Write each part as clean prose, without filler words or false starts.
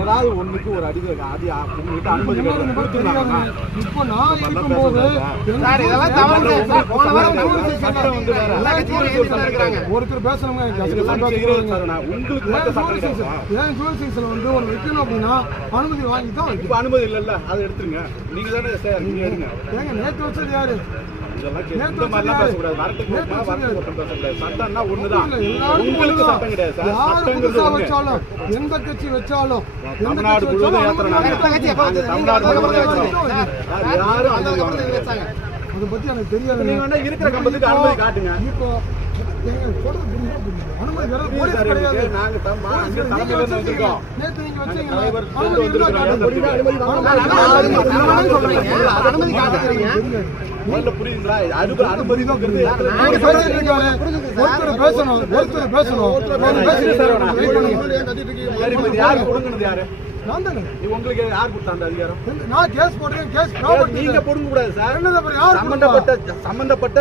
ஏதாவது ஒண்ணுக்கு ஒரு அடி உங்ககிட்ட அனுமதி கொடுத்துருந்தாங்க. இப்போ நான் இருக்கும்போது இதெல்லாம் தவறு. போன வாரம் சட்டம் வந்து ஒருத்தர் பேசணுங்க. உங்களுக்கு ஏன் ஜூரிஸ்டிக்ஷன்ல வந்து ஒரு வைக்கணும் அப்படின்னா அனுமதி வாங்கி தான். இப்போ அனுமதி இல்லைல்ல, அதை எடுத்துருங்க. நீங்க தானே சார், நீங்க எடுங்க. ஏங்க நேற்று வச்சது யாரு? எந்த கட்சி வச்சாலும் தமிழ்நாடு அதை பத்தி எனக்கு தெரியாது. நீங்க வேணா இருக்கிற கம்பத்துக்கு அனுமதி காட்டுங்க. இப்போ புரியுதுங்களா? அனுமதி யாரு கொடுக்கணும்? யாரு உங்களுக்கு யார் கொடுத்தாங்க அதிகாரம்? நான் கேஸ் போடுறேன். கேஸ் நீங்க போடுங்க கூடாது சார். சம்பந்தப்பட்ட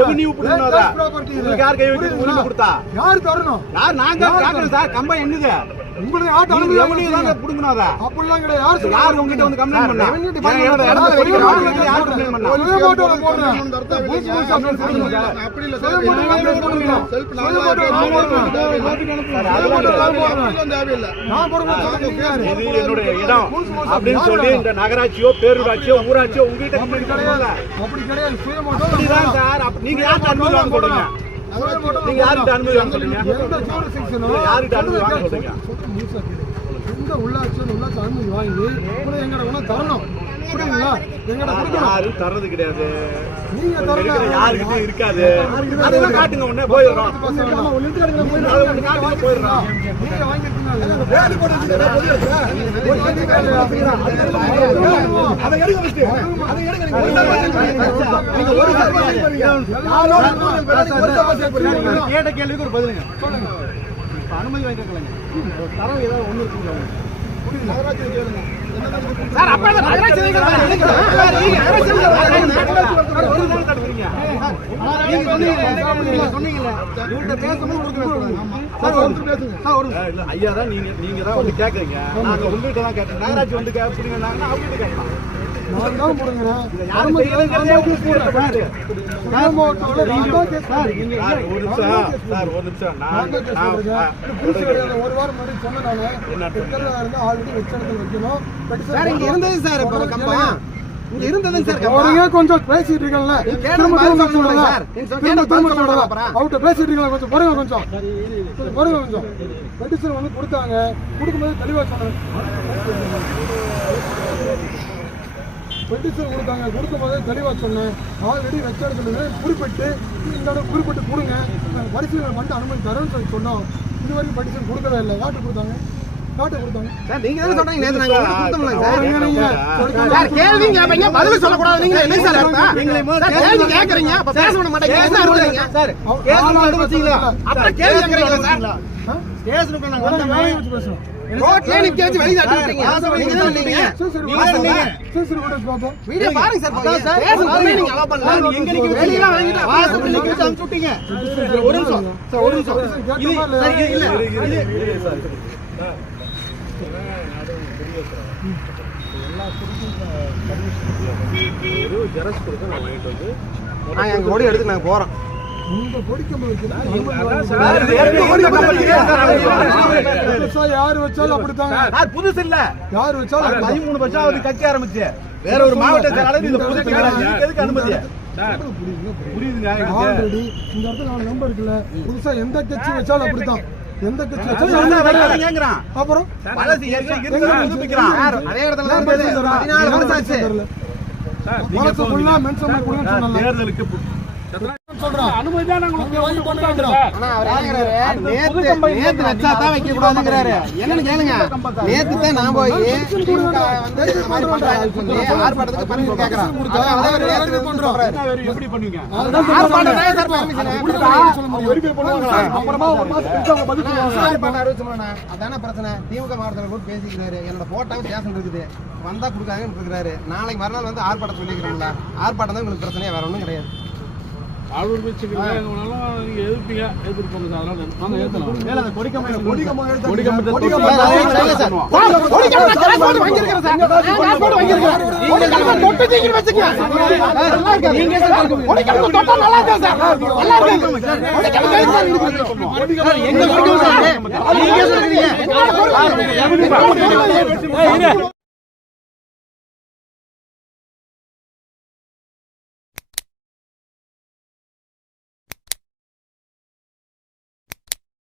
ரெவென்யூ புடுங்கனதா உங்களுக்கு யார் கை வைக்க உரிமை கொடுத்தா? யார் தரணும்? யார்? நான் தான் கேக்குறேன் சார். கம்பம் என்னது? உங்களுக்கு ஆட்ட அனுமதி ரெவென்யூ தான் புடுங்கனதா? அப்பலாம் கிடையாது. யார் உங்ககிட்ட வந்து கம்ப்ளைன்ட் பண்ணா? யார் கம்ப்ளைன்ட் பண்ணா? ஒரே போட்டோல போடுறேன். அப்படி இல்ல சார். செல்ஃப் நான் போடுறேன். இது என்னுடைய இடம் அப்படின்னு சொல்லி இந்த நகராட்சியோ பேரூராட்சியோ ஊராட்சியோ உங்ககிட்ட கம்ப்ளைன்ட் கிடையாது. அப்படி கிடையாது. அப்படிதான் சார். நீங்க யாருக்கு அனுமதி வாங்க சொல்றீங்க? நீங்க யாருக்கு அனுமதி வாங்க சொல்றீங்க? யாருக்கு அனுமதி வாங்க சொல்றீங்க? இந்த உள்ளாட்சி அனுமதி வாங்கி எங்கட தரணும். யாரும் தர்றது கிடையாது. நீங்க யாருக்கிட்ட இருக்காது. அதெல்லாம் காட்டுங்க. உடனே போயிடுறோம். போயிடுறோம். கேட்ட கேள்விக்கு ஒரு பதிலுங்க. அனுமதி வாங்கிக்கலாங்க. தரம் ஏதாவது ஒண்ணு இருக்குங்க. நகராட்சி கேளுங்க. சார் அப்ப நகராட்சி நீங்க சொன்னீங்கல்ல இவர்கிட்ட பேசணும். ஐயா தான் நீங்க தான் வந்து கேட்குறீங்க. நாங்க உங்ககிட்ட தான் கேட்டோம். நகராட்சி வந்து கேட்பீங்கன்னா அவங்ககிட்ட கேட்கலாம். நான் தான் போடுங்க. ஒரு வாரம் முன்னாடி சொன்னதால ஆல்ரெடி வச்சிடத்துல வைக்கணும். கொஞ்சம் பேசிட்டு இருக்கல. அவர்கிட்ட பேசிட்டு இருக்கல. கொஞ்சம் பொறுங்க. கொஞ்சம் பெட்டிஷன் வந்து கொடுத்தாங்க. கொடுக்கும்போது தெளிவா சொன்னாங்க. பெட்டிஷன் கொடுக்கும்போது தெளிவா சொன்னேன். ஆல்ரெடி வச்ச இடத்துல குறிப்பிட்டு இந்த குறிப்பிட்டு கொடுங்க, பரிசீலனை பண்ணிட்டு அனுமதி தரேன்னு சொல்லி சொன்னோம். இது வரைக்கும் பெட்டிஷன் கொடுக்கவே இல்லை. யார்ட்டு கொடுத்தாங்க? சார் நீங்க தான சொன்னீங்க நேத்து நாங்க கொடுத்தோம்ல சார். கேள்வி கேப்பீங்க, பதில் சொல்ல கூடாது. நீங்க என்ன சார் அர்த்தம்? கேள்வி கேக்குறீங்க, அப்ப பேச விட மாட்டீங்க. என்ன அர்த்தம்ங்க சார்? கேஸ் நடு வச்சீங்களா? அப்ப கேள்வி கேக்குறீங்க சார். ஸ்டேஷனுக்கு நாங்க வந்தோமே பேசுறோம். ரோட்ல நிக்க வச்சு வெளிய தட்டிட்டீங்க. நீங்க தான் நீங்க ஸ்டேஷன் கூட பாப்போம். வீடியோ பாருங்க சார். பேசுங்க. நீங்க அலோ பண்ணல. எங்க நிக்க வெளிய வாங்கிட்டு வாசல்ல நிக்க வச்சு அனுப்பிட்டீங்க. ஒரு நிமிஷம் சார், ஒரு நிமிஷம். இல்ல சார். ஒரு ஜெராக்ஸ் கொடுக்க நான் வாங்கிட்டு வந்து நான் எங்க கொடி எடுத்து நாங்க போறோம். உங்க கொடிக்கு யாரு வச்சாலும் அப்படித்தாங்க. புதுசு இல்ல, யாரு வச்சாலும் 13 வருஷம் ஆகுது கட்சி ஆரம்பிச்சு. வேற ஒரு மாவட்டத்தில் இந்த புது எதுக்கு அனுமதி? புரியுதுங்க. ஆல்ரெடி இந்த இடத்துல நான் நம்பர் இருக்குல்ல. புதுசா எந்த கட்சி வச்சாலும் அப்படித்தான். எந்த கட்சி வச்சாலும் கேக்குறான். அப்புறம் அதே இடத்துல 14 வருஷம் ஆச்சு. தேர்தலுக்கு அனுமதிதான் நேத்து வச்சா தான் வைக்க கூடாதுங்கிறாரு. என்னன்னு கேளுங்க. நேத்து தான் நான் போய் ஆர்ப்பாட்டத்துக்கு பர்மிஷன் கேட்கறேன். எப்படி பண்ணுவீங்க? அதான பிரச்சனை. திமுக மாவட்டத்தில் கூட பேசிக்கிறாரு. என்னோட போட்டோ ஸ்டேஷன் இருக்குது, வந்தா கொடுக்காங்கன்னு இருக்கிறாரு. நாளைக்கு மறுநாள் வந்து ஆர்ப்பாட்டம் சொல்லிக்கிறோம்ல. ஆர்ப்பாட்டம் தான் உங்களுக்கு பிரச்சனையா, வேற ஒன்றும் கிடையாது. ஆளுநர் பேச்சுக்கு எங்க வேணாலும் நீங்க எதிர்ப்பீங்க, எதிர்ப்போங்க சார். அதனால நாங்க ஏத்தலாம். மேல அந்த கொடிக்கம்பம் கொடிக்கம்பம் எடுத்து கொடிக்கம்பத்தை கொடிக்கம்பம் எங்க